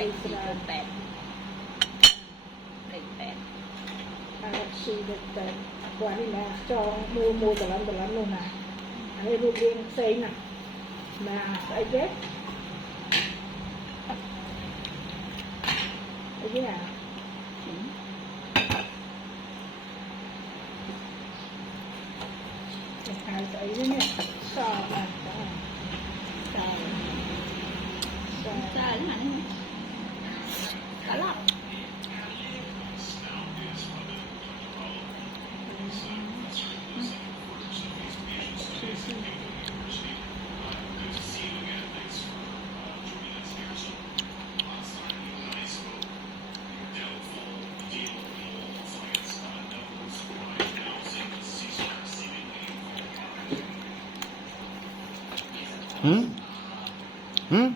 4.8 4.8 Galaxy Note quả này là cho mua từ lần luôn nè, anh ấy luôn riêng xây nè, mà phải ghép thấy chứ nào hai sợi đó nha, so nè, so Trời ơi, mạnh cả lắm. Hmm? Hmm?